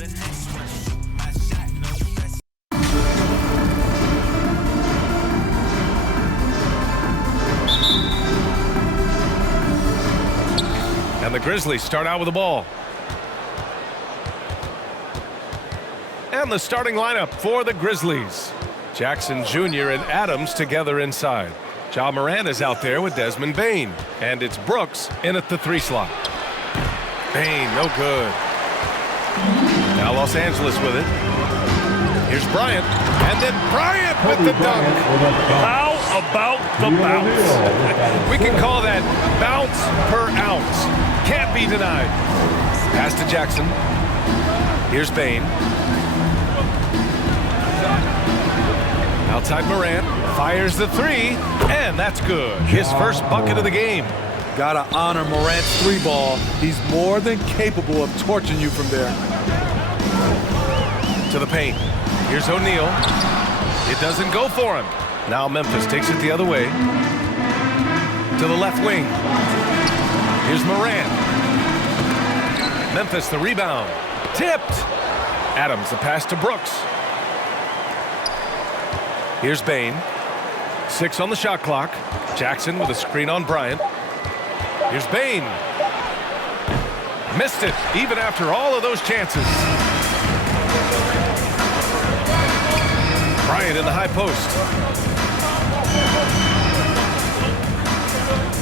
And the Grizzlies start out with the ball. And the starting lineup for the Grizzlies. Jackson Jr. and Adams together inside. Ja Morant is out there with Desmond Bane. And it's Brooks in at the 3 slot. Bane, no good. Now Los Angeles with it. Here's Bryant. And then Bryant with the dunk. How about the bounce? We can call that bounce per ounce. Can't be denied. Pass to Jackson. Here's Bane. Outside Morant. Fires the 3. And that's good. His first bucket of the game. Gotta honor Morant's 3 ball. He's more than capable of torching you from there. To the paint. Here's O'Neal. It doesn't go for him. Now Memphis takes it the other way. To the left wing. Here's Morant. Memphis the rebound. Tipped. Adams the pass to Brooks. Here's Bane. 6 on the shot clock. Jackson with a screen on Bryant. Here's Bane. Missed it even after all of those chances. Bryant in the high post.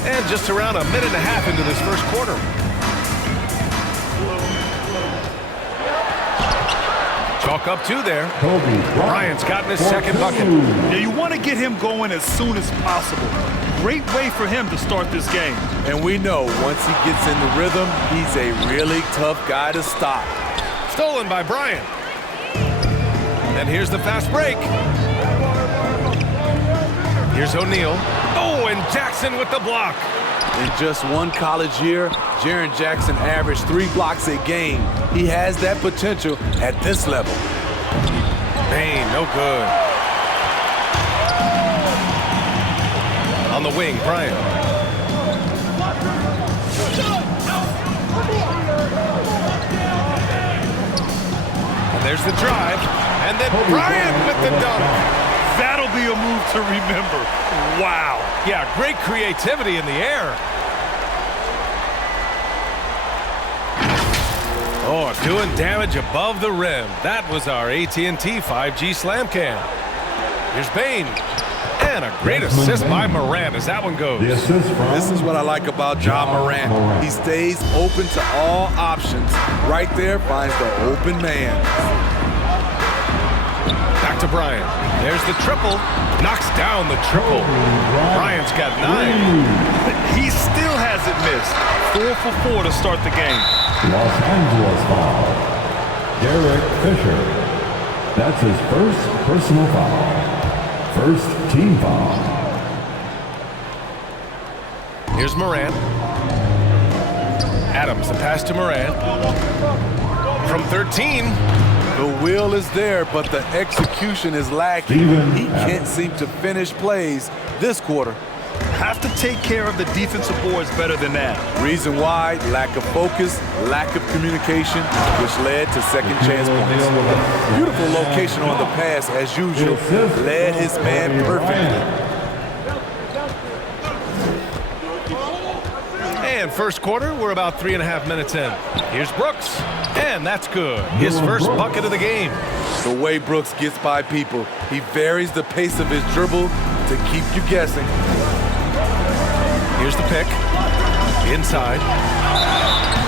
And just around a minute and a half into this first quarter. Chalk up 2 there. Bryant's gotten his second bucket. Yeah, you want to get him going as soon as possible. Great way for him to start this game. And we know once he gets in the rhythm, he's a really tough guy to stop. Stolen by Bryant. And here's the fast break. Here's O'Neal. Oh, and Jackson with the block. In just one college year, Jaren Jackson averaged 3 blocks a game. He has that potential at this level. Bane, no good. On the wing, Bryant. And there's the drive. And then Bryant with the dunk. That'll be a move to remember. Wow. Yeah, great creativity in the air. Oh, doing damage above the rim. That was our AT&T 5G Slam Cam. Here's Bane. And a great assist by Morant as that one goes. This is what I like about Ja Morant. He stays open to all options. Right there finds the open man. Back to Bryant. There's the triple. Knocks down the triple. Bryant's got 9. He still hasn't missed. 4 for 4 to start the game. Los Angeles foul. Derek Fisher. That's his first personal foul. First team foul. Here's Morant. Adams, the pass to Morant. From 13. The will is there, but the execution is lacking. He can't seem to finish plays this quarter. Have to take care of the defensive boards better than that. Reason why, lack of focus, lack of communication, which led to second chance points. Beautiful location on the pass, as usual, led his man perfectly. And first quarter, we're about 3.5 minutes in. Here's Brooks, and that's good. His first bucket of the game. The way Brooks gets by people, he varies the pace of his dribble to keep you guessing. Here's the pick. Inside.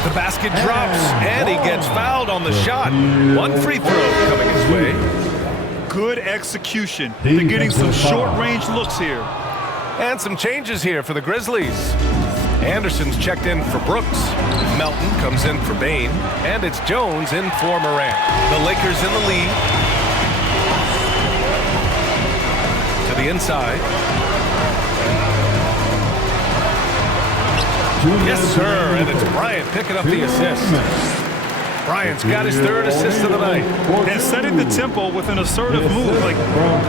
The basket drops, and he gets fouled on the shot. 1 free throw coming his way. Good execution. They're getting some short-range looks here. And some changes here for the Grizzlies. Anderson's checked in for Brooks. Melton comes in for Bane. And it's Jones in for Morant. The Lakers in the lead. To the inside. Yes, sir. And it's Bryant picking up the assist. Bryant's got his 3rd assist of the night. And setting the tempo with an assertive move. Like,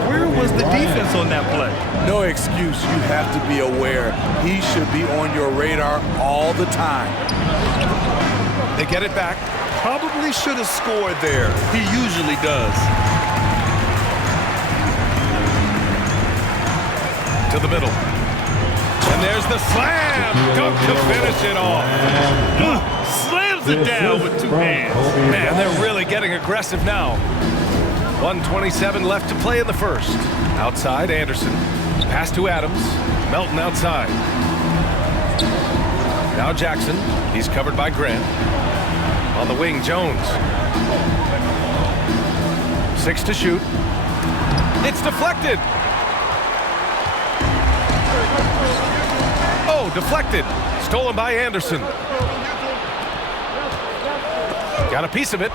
where was the defense on that play? No excuse. You have to be aware. He should be on your radar all the time. They get it back. Probably should have scored there. He usually does. To the middle. And there's the slam. Dunk to finish it off. Slams it down with 2 hands. Man, they're really getting aggressive now. 1:27 left to play in the first. Outside, Anderson. Pass to Adams. Melton outside. Now Jackson. He's covered by Grant. On the wing, Jones. 6 to shoot. It's deflected. Oh, deflected. Stolen by Anderson. Got a piece of it.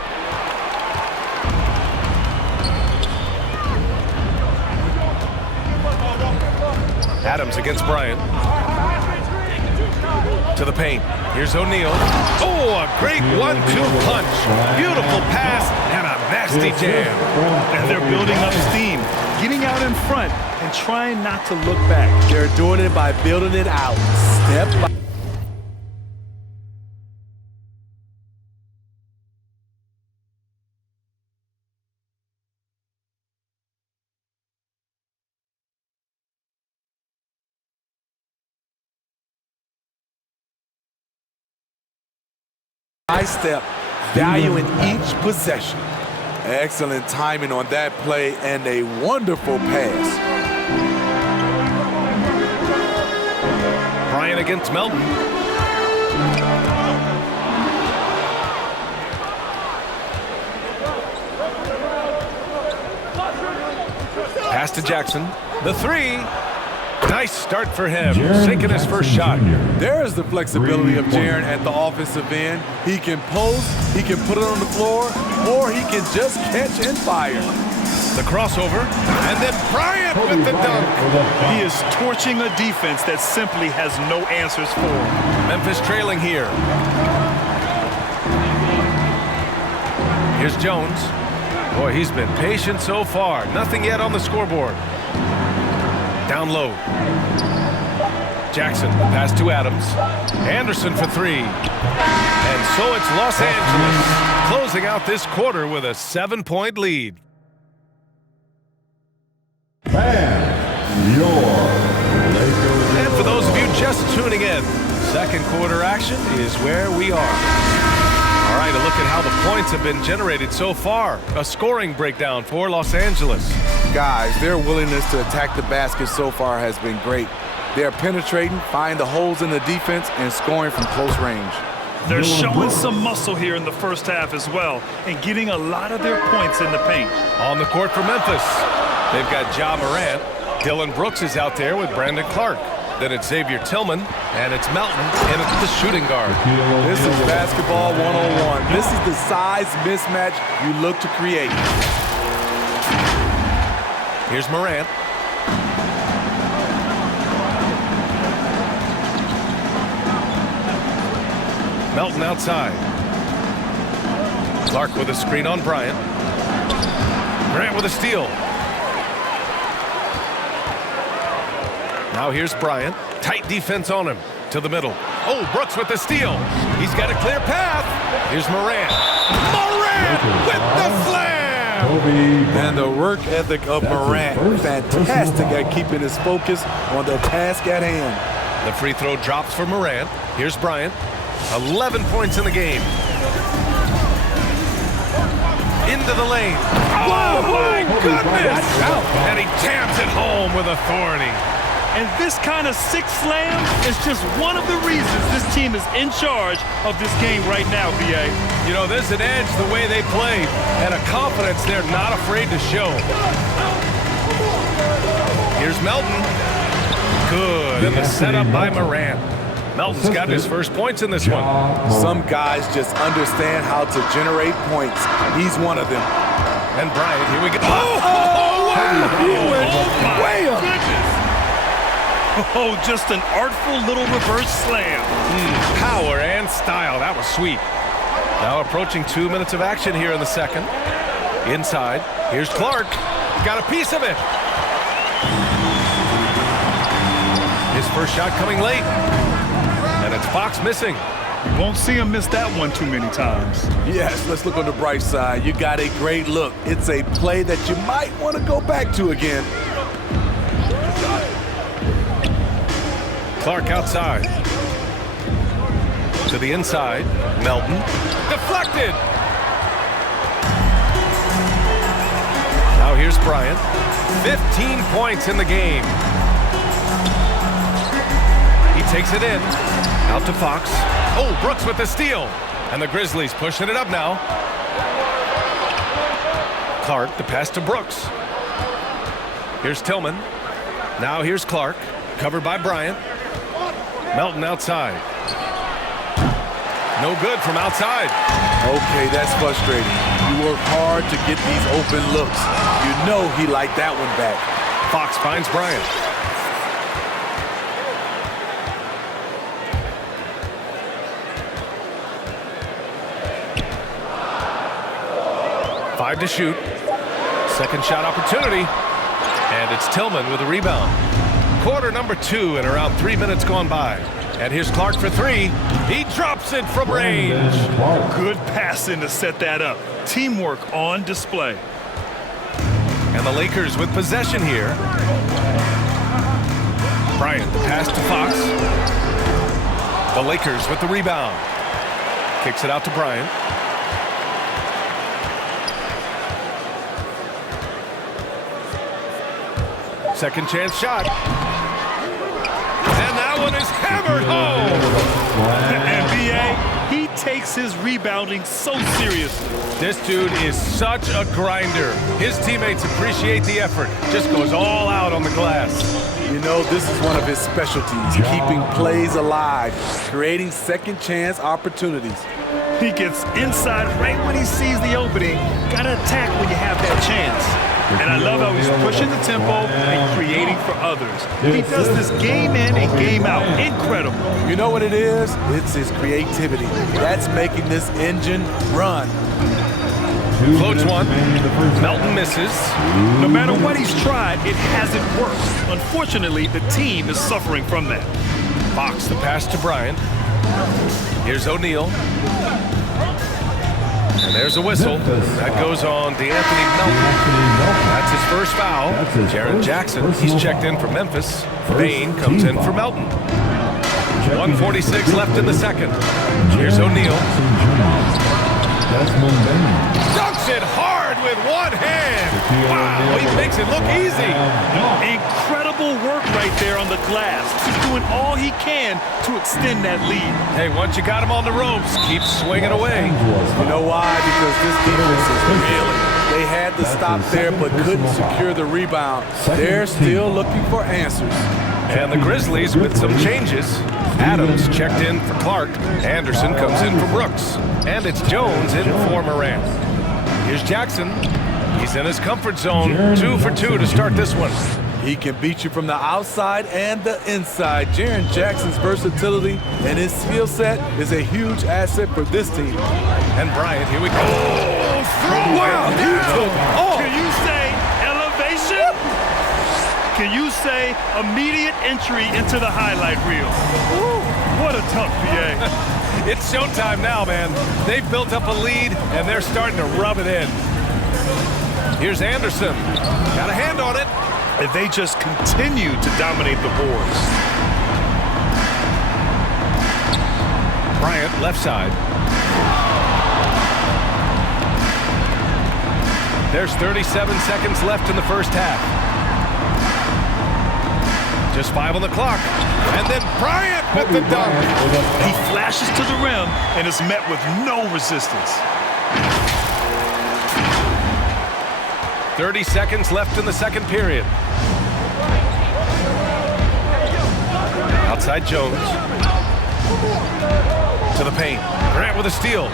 Adams against Bryant. To the paint. Here's O'Neal. Oh, a great 1-2 punch. Beautiful pass and a nasty jam. And they're building up steam, getting out in front and trying not to look back. They're doing it by building it out, step by step, valuing each possession. Excellent timing on that play and a wonderful pass. Bryant against Melton. Pass to Jackson. The 3. Nice start for him. Sinking his first shot. There's the flexibility of Jaren at the offensive end. He can post, he can put it on the floor, or he can just catch and fire. The crossover, and then Bryant with the dunk. He is torching a defense that simply has no answers for him. Memphis trailing here. Here's Jones. Boy, he's been patient so far. Nothing yet on the scoreboard. Down low. Jackson, the pass to Adams. Anderson for 3. And so it's Los Angeles closing out this quarter with a 7-point lead. And And for those of you just tuning in, second quarter action is where we are. All right, a look at how the points have been generated so far. A scoring breakdown for Los Angeles. Guys, their willingness to attack the basket so far has been great. They're penetrating, finding the holes in the defense, and scoring from close range. They're showing some muscle here in the first half as well and getting a lot of their points in the paint. On the court for Memphis, they've got Ja Morant. Dylan Brooks is out there with Brandon Clark. Then it's Xavier Tillman, and it's Melton, and it's the shooting guard. This is basketball 101. This is the size mismatch you look to create. Here's Morant. Melton outside. Clark with a screen on Bryant. Grant with a steal. Now here's Bryant. Tight defense on him. To the middle. Oh, Brooks with the steal. He's got a clear path. Here's Morant. Morant with the slam! And the work ethic of Morant. Fantastic at keeping his focus on the task at hand. The free throw drops for Morant. Here's Bryant. 11 points in the game. Into the lane. Oh, my goodness! And he jams it home with authority. And this kind of sick slam is just one of the reasons this team is in charge of this game right now, B.A. You know, there's an edge the way they play and a confidence they're not afraid to show. Here's Melton. Good. And the setup by Morant. Melton's got his first points in this one. Some guys just understand how to generate points. He's one of them. And Bryant, here we go. Oh, wow! He went way up. Goodness. Oh, just an artful little reverse slam. Power and style. That was sweet. Now approaching 2 minutes of action here in the second. Inside. Here's Clark. Got a piece of it. His first shot coming late. And it's Fox missing. Won't see him miss that one too many times. Yes, let's look on the bright side. You got a great look. It's a play that you might want to go back to again. Clark outside. To the inside. Melton. Deflected. Now here's Bryant. 15 points in the game. He takes it in. Out to Fox. Oh, Brooks with the steal. And the Grizzlies pushing it up now. Clark, the pass to Brooks. Here's Tillman. Now here's Clark. Covered by Bryant. Melton outside. No good from outside. Okay, that's frustrating. You work hard to get these open looks. You know he liked that one back. Fox finds Bryant. Five to shoot. Second shot opportunity. And it's Tillman with a rebound. Quarter number 2 and around 3 minutes gone by. And here's Clark for 3. He drops it from range. Good passing to set that up. Teamwork on display. And the Lakers with possession here. Bryant, the pass to Fox. The Lakers with the rebound. Kicks it out to Bryant. Second chance shot. And that one is hammered home. NBA, he takes his rebounding so seriously. This dude is such a grinder. His teammates appreciate the effort. Just goes all out on the glass. You know, this is one of his specialties, keeping plays alive, creating second chance opportunities. He gets inside right when he sees the opening. Gotta attack when you have that chance. And I love how he's pushing the tempo and creating for others. He does this game in and game out. Incredible. You know what it is? It's his creativity. That's making this engine run. Floats one. Melton misses. No matter what he's tried, it hasn't worked. Unfortunately, the team is suffering from that. Fox, the pass to Bryant. Here's O'Neal. And there's a whistle. That goes on DeAnthony Melton. That's his first foul. Jaren Jackson, he's checked in for Memphis. Bain comes in for Melton. 1:46 left in the second. Here's O'Neal. Dunks it hard with one hand. Wow, he makes it look easy. Incredible work right there on the glass. He's doing all he can to extend that lead. Hey, once you got him on the ropes, keep swinging away. You know why? Because this defense is really. They had to stop there but couldn't secure the rebound. They're still looking for answers. And the Grizzlies with some changes. Adams checked in for Clark. Anderson comes in for Brooks. And it's Jones in for Morant. Here's Jackson. He's in his comfort zone. 2 for 2 to start this one. He can beat you from the outside and the inside. Jaren Jackson's versatility and his skill set is a huge asset for this team. And Bryant, here we go. Oh, throw! Wow, he took off. Can you say elevation? Can you say immediate entry into the highlight reel? Ooh, what a tough PA. It's showtime now, man. They've built up a lead, and they're starting to rub it in. Here's Anderson. Got a hand on it. And they just continue to dominate the boards. Bryant, left side. There's 37 seconds left in the first half. Just 5 on the clock. And then Bryant with the dunk. He flashes to the rim and is met with no resistance. 30 seconds left in the second period. Outside Jones. To the paint. Grant with a steal.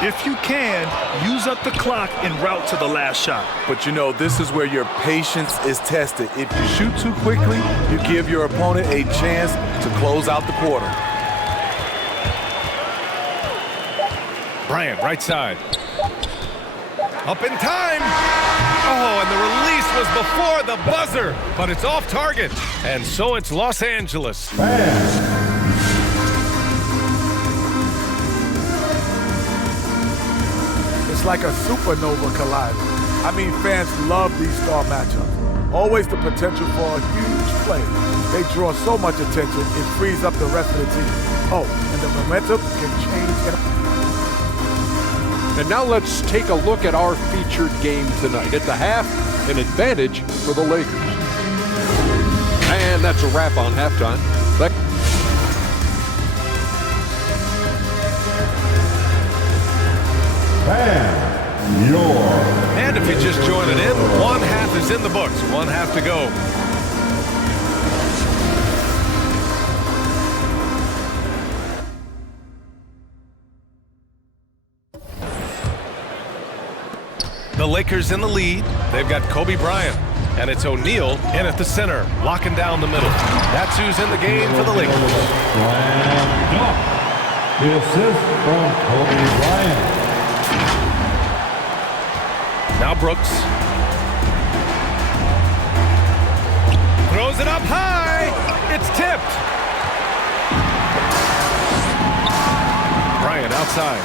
If you can, use up the clock en route to the last shot. But you know, this is where your patience is tested. If you shoot too quickly, you give your opponent a chance to close out the quarter. Bryant, right side. Up in time. Oh, and the release was before the buzzer, but it's off target. And so it's Los Angeles. It's like a supernova colliding. I mean, fans love these star matchups. Always the potential for a huge play. They draw so much attention, it frees up the rest of the team. Oh, and the momentum can change. And now let's take a look at our featured game tonight. At the half, an advantage for the Lakers. And that's a wrap on halftime. And if you just joined it in, one half is in the books, one half to go. The Lakers in the lead. They've got Kobe Bryant, and it's O'Neal in at the center, locking down the middle. That's who's in the game for the Lakers. The assist from Kobe Bryant. Now Brooks. Throws it up high. It's tipped. Bryant outside.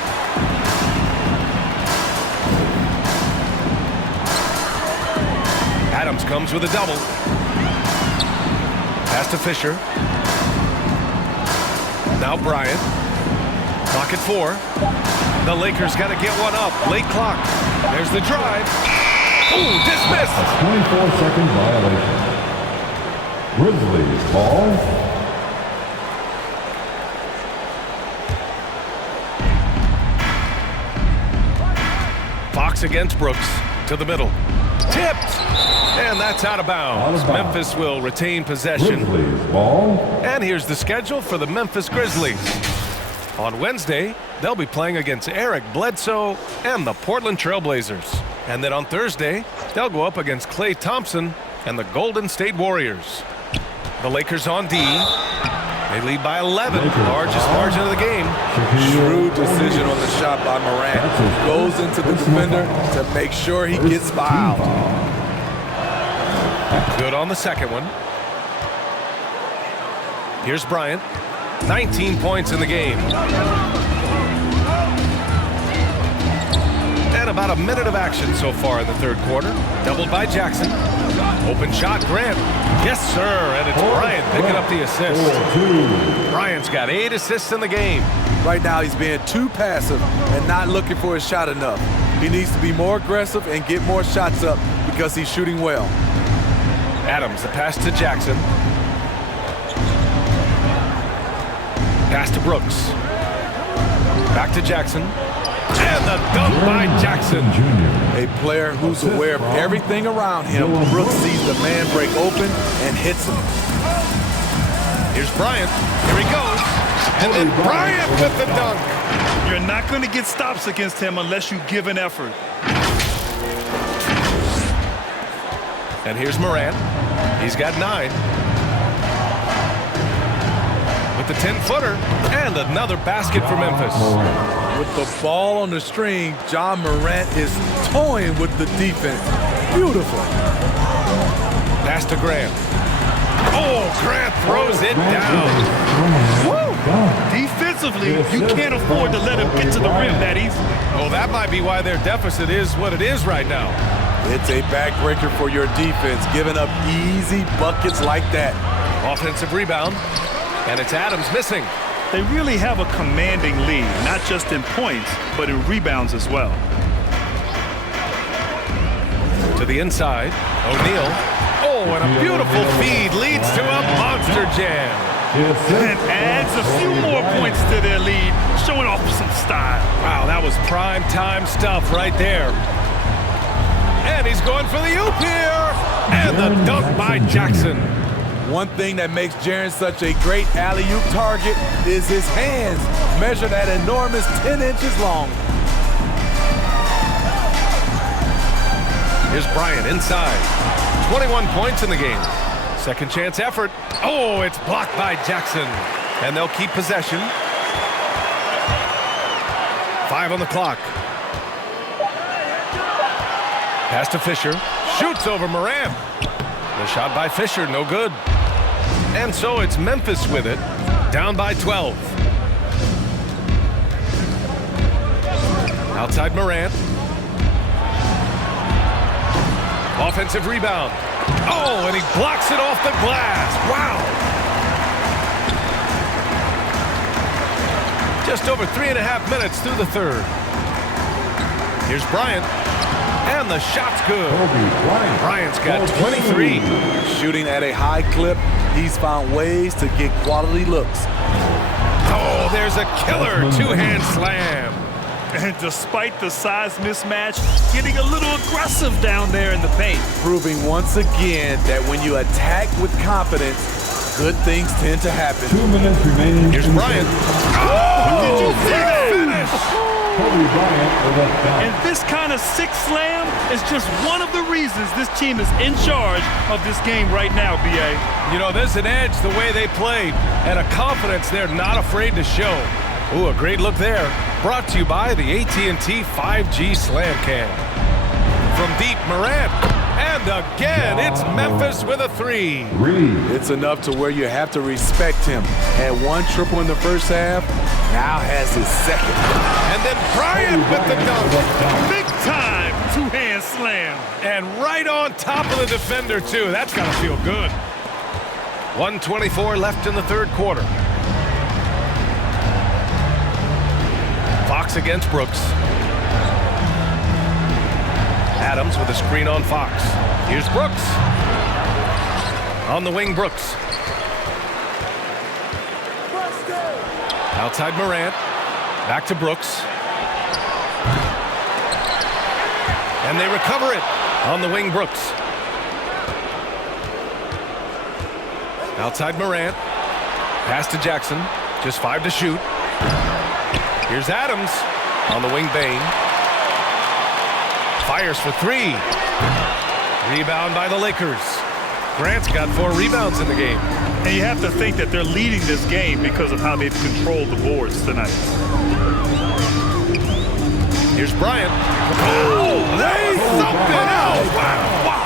Adams comes with a double. Pass to Fisher. Now Bryant. Clock at 4. The Lakers got to get one up. Late clock. There's the drive. Ooh, dismissed. A 24-second violation. Grizzlies ball. Fox against Brooks. To the middle. Tipped. And that's out of bounds. Memphis will retain possession. Grizzlies ball. And here's the schedule for the Memphis Grizzlies. On Wednesday, they'll be playing against Eric Bledsoe and the Portland Trailblazers. And then on Thursday, they'll go up against Klay Thompson and the Golden State Warriors. The Lakers on D. They lead by 11, largest margin of the game. Shrewd decision on the shot by Morant. Goes into the defender to make sure he gets fouled. Good on the second one. Here's Bryant. 19 points in the game. And about a minute of action so far in the third quarter. Doubled by Jackson. Open shot, Grant. Yes, sir. And it's Bryant picking up the assist. Bryant's got 8 assists in the game. Right now, he's being too passive and not looking for his shot enough. He needs to be more aggressive and get more shots up because he's shooting well. Adams, the pass to Jackson. Pass to Brooks. Back to Jackson. And the dunk by Jackson. A player who's aware of everything around him. Brooks sees the man break open and hits him. Here's Bryant. Here he goes. And then Bryant with the dunk. You're not going to get stops against him unless you give an effort. And here's Morant. He's got 9. With the 10-footer. And another basket for Memphis. With the ball on the string, John Morant is toying with the defense. Beautiful. Pass to Grant. Oh, Grant throws it down. Woo! Defensively, you can't afford to let him get to the rim that easily. Oh, that might be why their deficit is what it is right now. It's a backbreaker for your defense, giving up easy buckets like that. Offensive rebound. And it's Adams missing. They really have a commanding lead, not just in points, but in rebounds as well. To the inside, O'Neal. Oh, and a beautiful feed leads to a monster jam. And adds a few more points to their lead, showing off some style. Wow, that was prime time stuff right there. And he's going for the oop here. And the dunk by Jackson. One thing that makes Jaren such a great alley-oop target is his hands, measured at enormous 10 inches long. Here's Bryant inside. 21 points in the game. Second chance effort. Oh, it's blocked by Jackson. And they'll keep possession. 5 on the clock. Pass to Fisher. Shoots over Morant. The shot by Fisher, no good. And so it's Memphis with it, down by 12. Outside Morant. Offensive rebound. Oh, and he blocks it off the glass. Wow. Just over 3.5 minutes through the third. Here's Bryant. And the shot's good. Bryant's got 23. Shooting at a high clip, he's found ways to get quality looks. Oh, there's a killer two-hand slam. And despite the size mismatch, getting a little aggressive down there in the paint. Proving once again that when you attack with confidence, good things tend to happen. 2 minutes remaining. Here's Bryant. Oh, did you see that finish? Kobe Bryant with a dunk. And this kind of sick slam is just one of the reasons this team is in charge of this game right now, B.A. You know, there's an edge the way they played and a confidence they're not afraid to show. Ooh, a great look there. Brought to you by the AT&T 5G Slam Cam. From deep, Morant. And again, it's Memphis with a three. It's enough to where you have to respect him. Had one triple in the first half, now has his second. And then Bryant with the dunk. Big time two-hand slam. And right on top of the defender, too. That's got to feel good. 1:24 left in the third quarter. Fox against Brooks. Adams with a screen on Fox. Here's Brooks. On the wing, Brooks. Outside Morant. Back to Brooks. And they recover it. On the wing, Brooks. Outside Morant. Pass to Jackson. Just 5 to shoot. Here's Adams. On the wing, Bane. Fires for 3. Rebound by the Lakers. Grant's got 4 rebounds in the game. And you have to think that they're leading this game because of how they've controlled the boards tonight. Here's Bryant. Oh, they something else. Wow.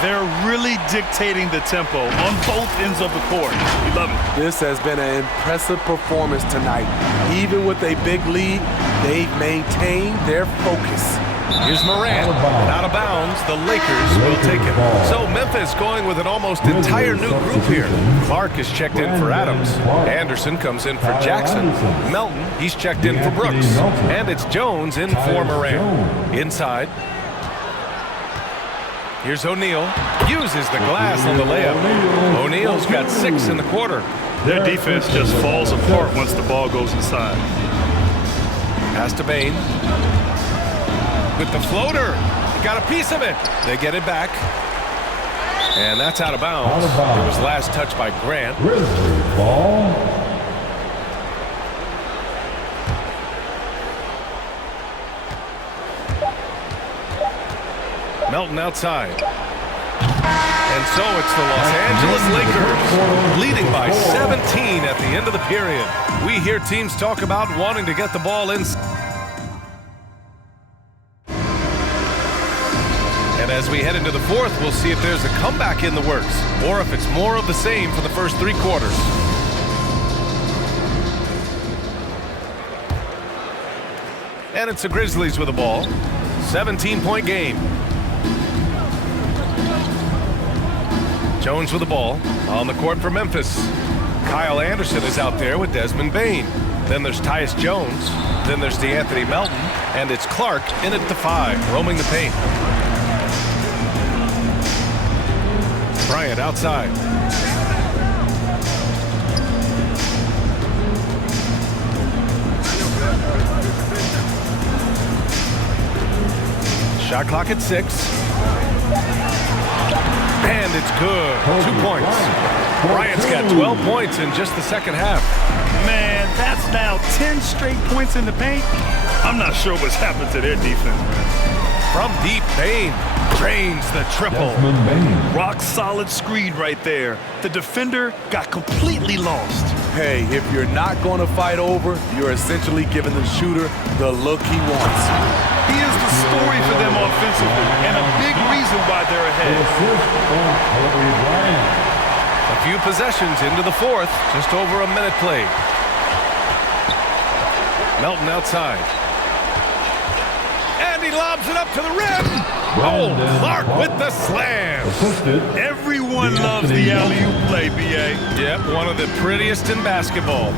They're really dictating the tempo on both ends of the court. We love it. This has been an impressive performance tonight. Even with a big lead, they've maintained their focus. Here's Morant. Out of bounds. The Lakers will take it. So Memphis going with an almost entire new group here. Clark is checked in for Adams. Anderson comes in for Jackson. Melton, he's checked in for Brooks. And it's Jones in for Morant. Inside. Here's O'Neal. Uses the glass on the layup. O'Neal's got 6 in the quarter. Their defense just falls apart once the ball goes inside. Pass to Bane. With the floater. Got a piece of it. They get it back. And that's out of bounds. It was last touched by Grant. Grizzlies ball. Melton outside. And so it's the Los Angeles Lakers leading by 17 at the end of the period. We hear teams talk about wanting to get the ball in. And as we head into the fourth, we'll see if there's a comeback in the works or if it's more of the same for the first 3 quarters. And it's the Grizzlies with the ball. 17-point game. Jones with the ball on the court for Memphis. Kyle Anderson is out there with Desmond Bane. Then there's Tyus Jones. Then there's DeAnthony Melton. And it's Clark in at the 5, roaming the paint. Bryant outside. Shot clock at 6. And it's good. 2 points. Bryant's got 12 points in just the second half. Man, that's now 10 straight points in the paint. I'm not sure what's happened to their defense, man. From deep, Bane drains the triple. Rock solid screen right there. The defender got completely lost. Hey, if you're not going to fight over, you're essentially giving the shooter the look he wants. He is the story for them offensively and a big reason why they're ahead. A few possessions into the fourth, just over a minute played. Melton outside. And he lobs it up to the rim. Oh, Clark with the slam. Assisted. Everyone loves the alley-oop play, B.A. Yep, one of the prettiest in basketball.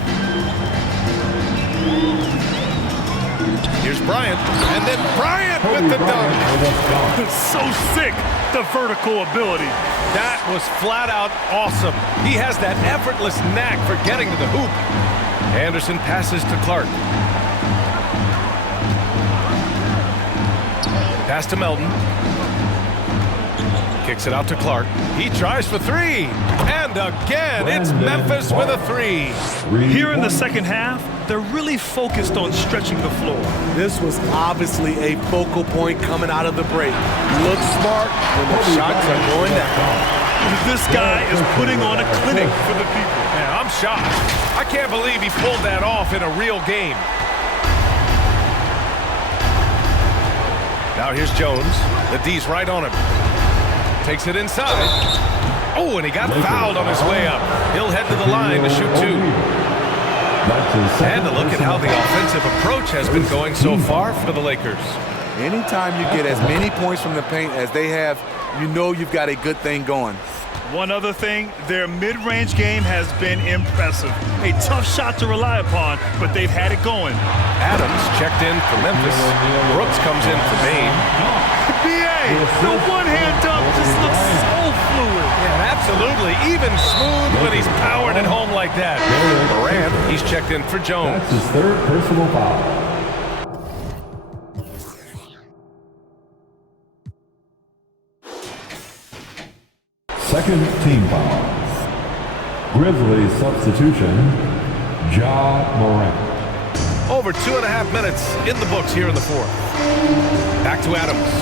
Here's Bryant, and then Bryant with the dunk. So sick, the vertical ability. That was flat out awesome. He has that effortless knack for getting to the hoop. Anderson passes to Clark. Pass to Melton. Kicks it out to Clark. He tries for three. And again, it's Memphis with a three. Here in the second half, they're really focused on stretching the floor. This was obviously a focal point coming out of the break. Look smart when the shots are going down. This guy is putting on a clinic for the people. Yeah, I'm shocked. I can't believe he pulled that off in a real game. Now here's Jones. The D's right on him. Takes it inside. Oh, and he got fouled on his way up. He'll head to the line to shoot two. And a look at how the offensive approach has been going so far for the Lakers. Anytime you get as many points from the paint as they have, you know you've got a good thing going. One other thing, their mid-range game has been impressive. A tough shot to rely upon, but they've had it going. Adams checked in for Memphis. Brooks comes in for Bane. B.A., the one-hand dunk just looks so fluid. Yeah, absolutely. Even smooth when he's powered at home like that. Morant, he's checked in for Jones. That's his third personal foul. Second team foul. Grizzlies substitution, Ja Morant. Over 2.5 minutes in the books here in the fourth. Back to Adams.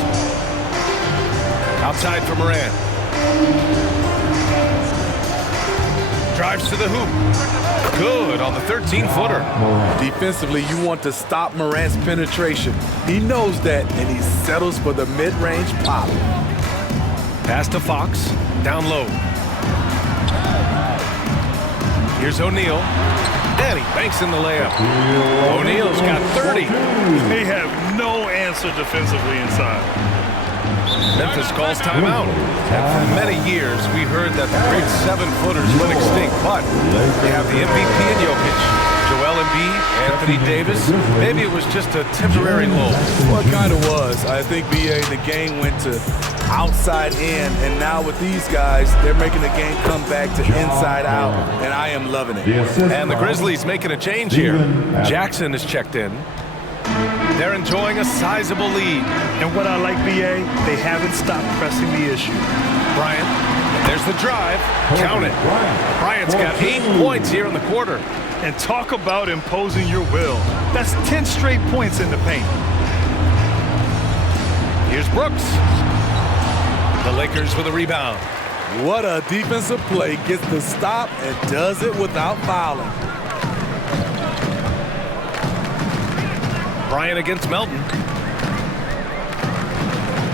Outside for Morant. Drives to the hoop. Good on the 13-footer. Defensively, you want to stop Morant's penetration. He knows that, and he settles for the mid-range pop. Pass to Fox. Down low. Here's O'Neal. And he banks in the layup. O'Neal's got 30. They have no answer defensively inside. Memphis calls timeout. And for many years, we heard that the great 7-footers went extinct, but they have the MVP in Jokic, Joel Embiid, Anthony Davis. Maybe it was just a temporary lull. Well, it kind of was. I think BA, the game went to outside in, and now with these guys, they're making the game come back to inside out, and I am loving it. And the Grizzlies making a change here. Jackson is checked in. They're enjoying a sizable lead. And what I like, B.A., they haven't stopped pressing the issue. Bryant, there's the drive. Count it. Bryant's got 8 points here in the quarter. And talk about imposing your will. That's 10 straight points in the paint. Here's Brooks. The Lakers with a rebound. What a defensive play. Gets the stop and does it without fouling. Bryant against Melton.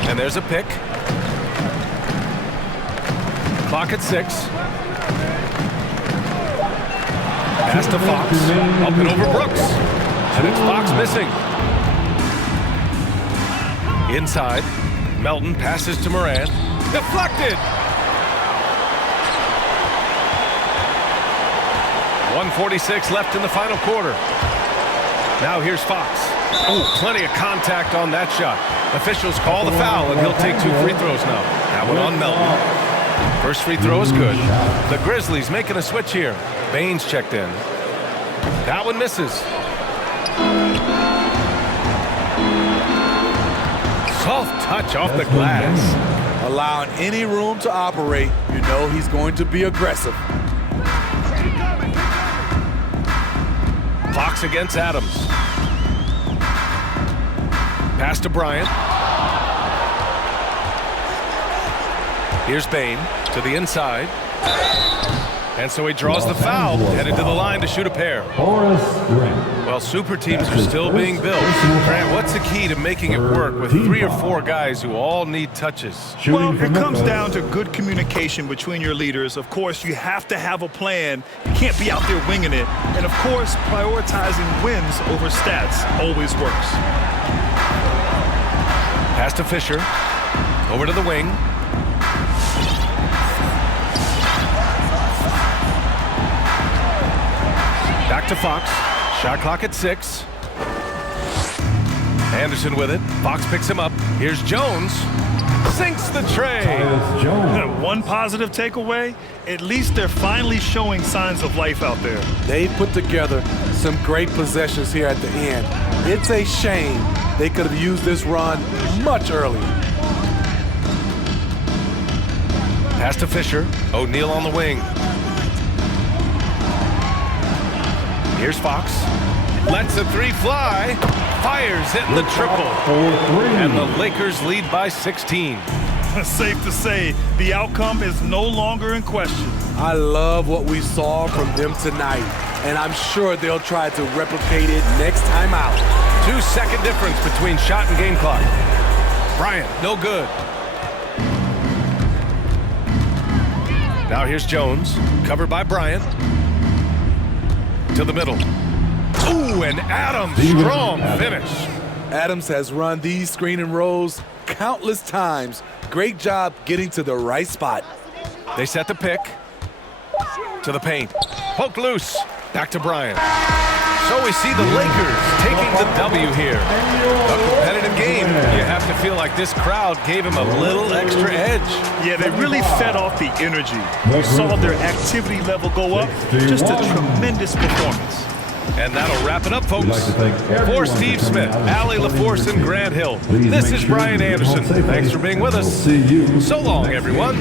And there's a pick. Clock at 6. Pass to Fox. Up and over Brooks. And it's Fox missing. Inside. Melton passes to Morant. Deflected. 1:46 left in the final quarter. Now here's Fox. Oh, plenty of contact on that shot. Officials call the foul, and he'll take 2 free throws now. That one on Melton. First free throw is good. The Grizzlies making a switch here. Baines checked in. That one misses. Soft touch off the glass. Allowing any room to operate, you know he's going to be aggressive. Fox against Adams. Pass to Bryant. Here's Bane to the inside. And so he draws the foul, headed to the line to shoot a pair. Well, super teams are still being built. Grant, what's the key to making it work with 3 or 4 guys who all need touches? Well, it comes down to good communication between your leaders. Of course, you have to have a plan. You can't be out there winging it. And of course, prioritizing wins over stats always works. Pass to Fisher. Over to the wing. Back to Fox. Shot clock at 6. Anderson with it. Fox picks him up. Here's Jones. Sinks the tray. One positive takeaway, at least they're finally showing signs of life out there. They put together some great possessions here at the end. It's a shame they could have used this run much earlier. Pass to Fisher. O'Neal on the wing. Here's Fox. Lets a 3 fly. Fires, hitting the triple. And the Lakers lead by 16. Safe to say, the outcome is no longer in question. I love what we saw from them tonight, and I'm sure they'll try to replicate it next time out. 2-second difference between shot and game clock. Bryant, no good. Now here's Jones, covered by Bryant. To the middle. Ooh, and Adams, strong finish. Adams has run these screen and rolls countless times. Great job getting to the right spot. They set the pick. To the paint. Poked loose. Back to Bryant. So we see the Lakers taking the W here. A competitive game. You have to feel like this crowd gave him a little extra edge. Yeah, they really fed off the energy. You saw their activity level go up. Just a tremendous performance. And that'll wrap it up, folks. For Steve Smith, Allie LaForce, and Grant Hill, this is Brian Anderson. Thanks for being with us. So long, everyone.